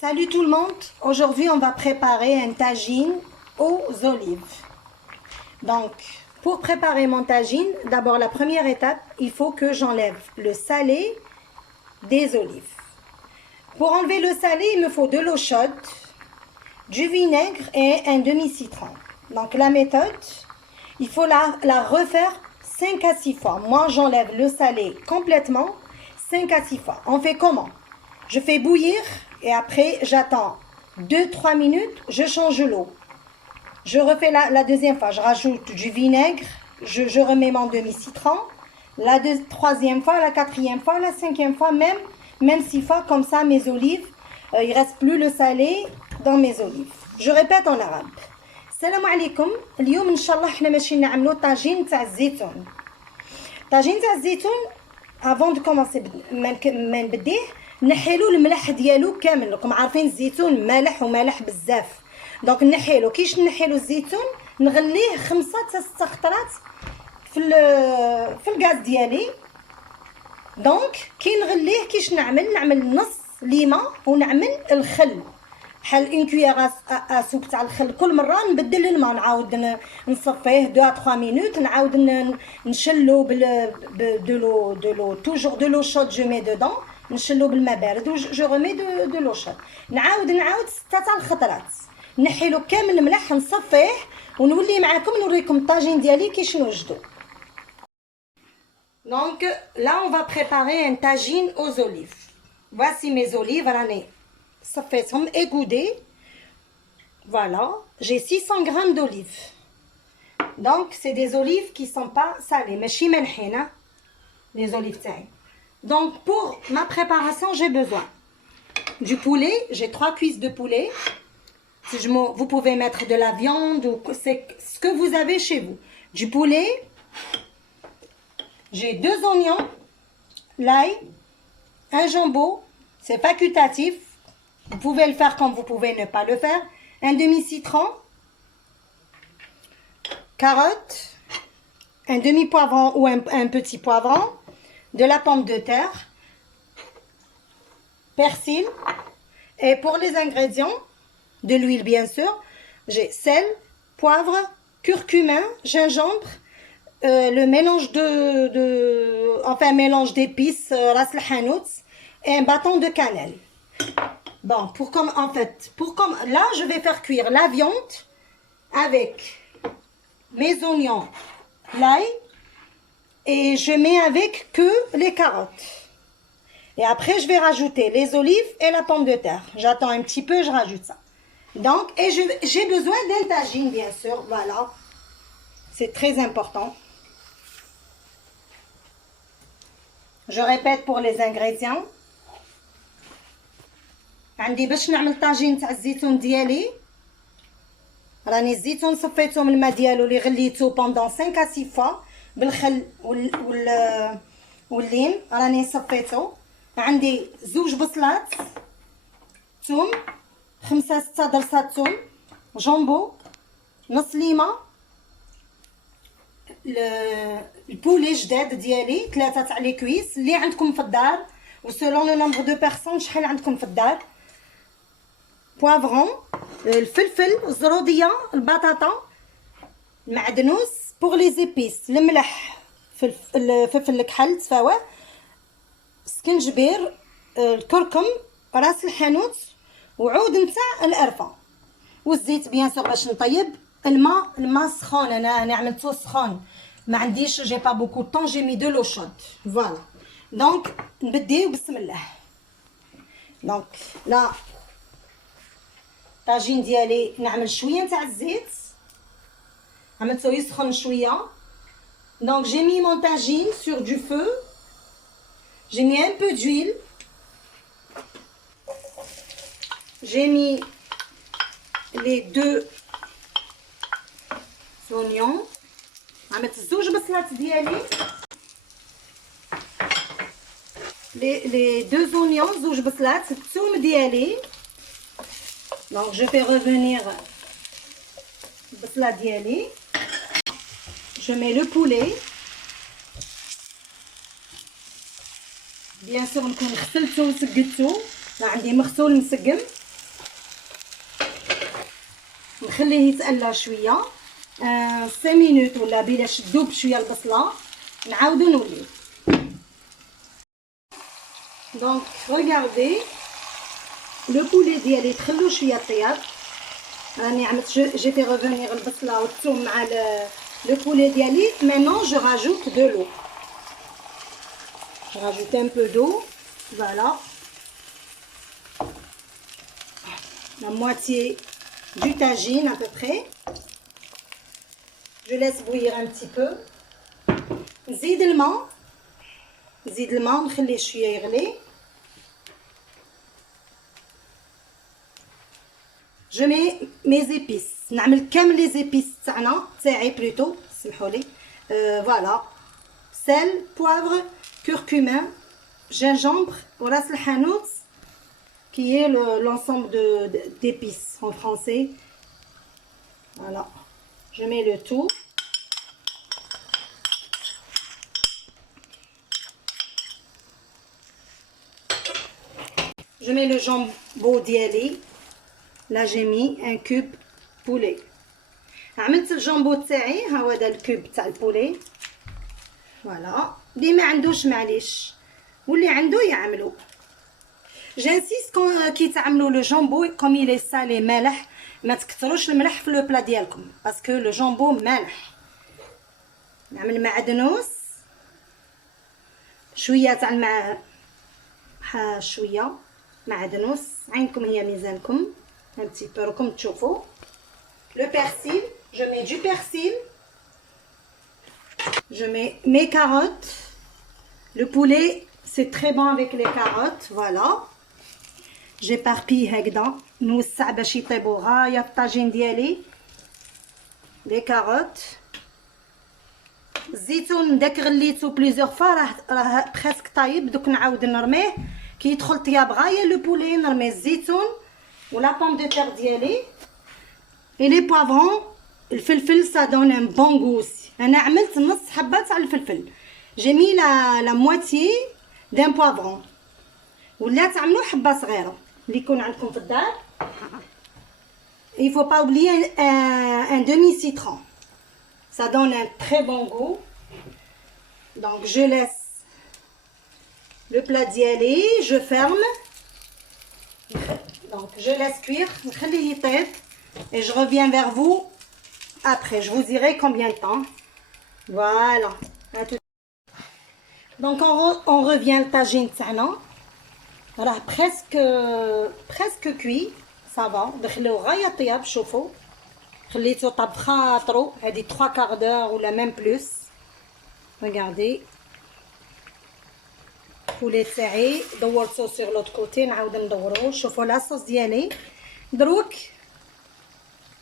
Salut tout le monde, aujourd'hui on va préparer un tagine aux olives. Donc pour préparer mon tagine, d'abord la première étape, il faut que j'enlève le salé des olives. Pour enlever le salé, il me faut de l'eau chaude, du vinaigre et un demi-citron. Donc la méthode, il faut la refaire 5 à 6 fois. Moi j'enlève le salé complètement 5 à 6 fois. On fait comment? Je fais bouillir et après j'attends 2-3 minutes, je change l'eau. Je refais la deuxième fois, je rajoute du vinaigre, je remets mon demi-citron. La troisième fois, la quatrième fois, la cinquième fois, même 6 fois, comme ça mes olives, il ne reste plus le salé dans mes olives. Je répète en arabe. Salam alaikum, اليوم إن شاء الله إحنا ماشيين نعملو طاجين تاع الزيتون. طاجين تاع الزيتون avant de commencer ما نبديه نحيلو الملح ديالو كامل. راكم عارفين الزيتون مالح ومالح بزاف. دونك نحيلو كيش نحيلو الزيتون نغليه 5 حتى 6 خطرات في الغاز ديالي. دونك كي نغليه كيش نعمل نص ليمه ونعمل الخل بحال اون كويير سوب تاع الخل. كل مره نبدل الماء نعاود نصفيه 2-3 مينوت نعاود نشلو دو توجور دو لو شود جو مي دودون نشلو بالماء بارد و جو ريمي دو لو شود نعاود 6 تاع الخطرات نحيلو كامل الملح نصفيه ونولي معاكم نوريكم الطاجين ديالي كيش نوجدو. Donc là on va préparer un tagine aux olives. Voici mes olives راني صفيتهم égoudées. Voilà, j'ai 600 grammes d'olives. Donc c'est des olives qui sont pas salées ماشي مالحين les olives تاعي. Donc pour ma préparation j'ai besoin du poulet, j'ai 3 cuisses de poulet. Vous pouvez mettre de la viande ou c'est ce que vous avez chez vous. Du poulet, j'ai 2 oignons, l'ail, un jambon, c'est facultatif. Vous pouvez le faire comme vous pouvez ne pas le faire. Un demi-citron, carotte, un demi-poivron ou un petit poivron, de la pomme de terre, persil. Et pour les ingrédients, de l'huile bien sûr, j'ai sel, poivre, curcuma, gingembre, le mélange enfin mélange d'épices, ras el hanout, et un bâton de cannelle. Bon, là je vais faire cuire la viande avec mes oignons, l'ail, et je mets avec que les carottes. Et après je vais rajouter les olives et la pomme de terre. J'attends un petit peu, je rajoute ça. Donc, et j'ai besoin d'un tagine bien sûr, voilà. C'est très important. Je répète pour les ingrédients. عندي باش نعمل طاجين تاع الزيتون ديالي راني الزيتون صفيته من الماء ديالو اللي غليته بوندون 5 à 6 fois بالخل والليم راني صفيته. عندي 2 بصلات، ثوم 5-6 ضرسات ثوم، جامبو، نص ليمه، البولي جداد ديالي 3 تاع لي كويس اللي عندكم في الدار وسولون لو نومبر دو بيرسون شحال عندكم في الدار. بوافرون، الفلفل، الزروديه، البطاطا، المعدنوس. بور لي زيبيس الملح، فلفل الكحل تفاوه، سكنجبير، الكركم، راس الحانوت وعود نتاع القرفه والزيت بيان سور باش نطيب. الماء سخون، انا عملته سخون ما عنديش جي با بوكو طون جي مي دو لو شود. فوالا دونك نبديو بسم الله. دونك لا طاجين ديالي نعمل شويه نتاع الزيت عملته يسخن شويه. Donc j'ai mis mon tagine sur du feu, j'ai mis un peu d'huile, j'ai mis les 2 oignons, عملت 2 بصلات ديالي، les 2 oignons 2 بصلات، الثوم ديالي. Donc je fais revenir البصله ديالي. Je mets le poulet. Bien sûr نكون غسلته وسقته، عندي مغسول مسقم. نخليه يتقلى شويه 5 مينوت ولا باش تذوب شويه البصله نعاودو نوليو. دونك ريغاردي لو بولي ديالي تخلو شويه طياب. راني عملت جي في ريفونيغ البصله والثوم مع لو بولي ديالي. مانون جو راجوت دو لو. Je rajoute un peu d'eau, voilà, la moitié du tagine à peu près. Je laisse bouillir un petit peu. نزيد الماء نخليه شويه يغلي. Je mets mes épices. نعمل كامل les épices تاعي plutôt, سمحوا لي. Voilà, sel, poivre, curcuma, gingembre, ras el hanout, qui est l'ensemble d'épices en français. Voilà, je mets le tout. Je mets le jambon diali. Là j'ai mis un cube poulet. عملت الجامبو تاعي ها هو هذا الكوب تاع البولي. فوالا اللي ما عندوش معليش واللي عنده يعملو. جانسيست كي تعملوا لو جامبو كوم يلي سالي مالح ما تكثروش الملح في لو بلا ديالكم باسكو لو جامبو مالح. نعمل معدنوس شويه تاع الماء شويه معدنوس عينكم هي ميزانكم un petit peu comme تشوفوا. Le persil, je mets du persil. Je mets mes carottes. Le poulet, c'est très bon avec les carottes, voilà. J'éparpille هكذا نوسع باش يطيبوا غايه الطاجين ديالي. Les carottes. الزيتون داك غليتو بليزيور فوا راه بريسك طايب. دوك نعاود نرميه كي يدخل طياب غايه لو بولي نرمي الزيتون ولا بوم دو تير ديالي. Et les poivrons, الفلفل ça donne un bon goût aussi. انا عملت نص حبه تاع الفلفل. J'ai mis la moitié d'un poivron. ولا تعملوا حبه صغيره اللي يكون عندكم في الدار. Il faut pas oublier un demi citron. Ça donne un très bon goût. Donc je laisse le plat diali, je ferme. Donc je laisse cuire, نخليه يطيب. Et je reviens vers vous après. Je vous dirai combien de temps. Voilà. À tout. Donc on revient le tagine تاعنا راه presque cuit. Ça va. دخلوه غايه طياب. شوفوا خليته طاب خاطرو هذه 3 quarts d'heure ولا même plus. Regardez. poulet تاعي دورته sur l'autre côté. نعاود ندوروه. شوفوا لا صوص ديالي.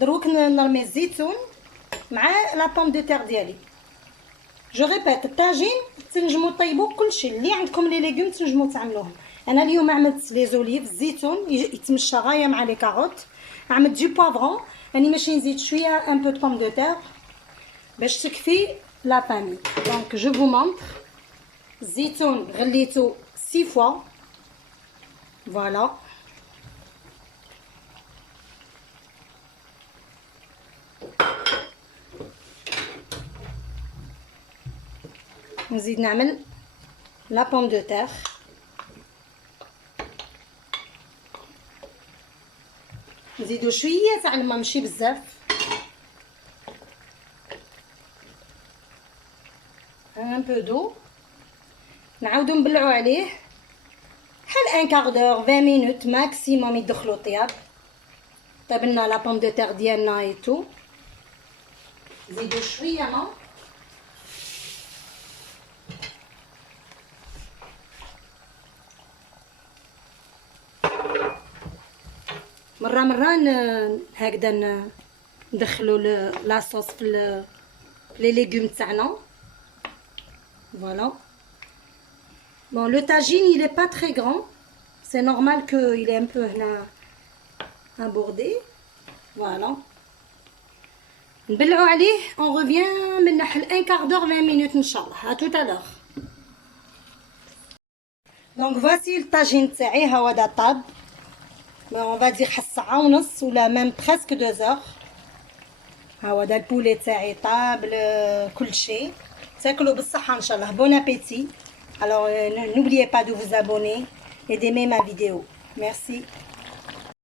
دروك نرمي الزيتون مع لا بوم دو تير ديالي. جو ريبيت الطاجين تنجموا طيبوا كلشي اللي عندكم لي ليغوم تنجموا تعملوهم. انا اليوم عملت لي زوليف الزيتون يتمشى غايه مع لي كاروت. عملت دو بوافرون راني ماشي نزيد شويه ان بو دو بوم دو تير باش تكفي لا فامي. دونك جو فو مونطر. الزيتون غليته 6 فوا. فوالا نزيد نعمل لا بوم دو تير. نزيدو شويه تاع الماء ماشي بزاف. ان بو دو. نعاودو نبلعو عليه بحال ان كار دور 20 مينوت ماكسيموم يدخلو طياب. طيبنا لا بوم دو تير ديالنا اي تو. نزيدو شويه ماء. مرة هكذا ندخلو لاصوص في لي ليغوم تاعنا. Voilà. Bon, le tagine, il est pas très grand. C'est normal qu'il est un peu abordé. Voilà. نبلعو عليه. On revient من نحل un quart d'heure 20 minutes inchallah. À tout à l'heure. Donc voici le tagine تاعي ها هو دا طاب. on va dire ساعة ونص ولا même presque 2 heures. ها هو دا البولي تاعي طابل كل شيء. تاكلوا بالصحة ان شاء الله. Bon appétit. Alors n'oubliez pas de vous abonner et d'aimer ma vidéo. Merci.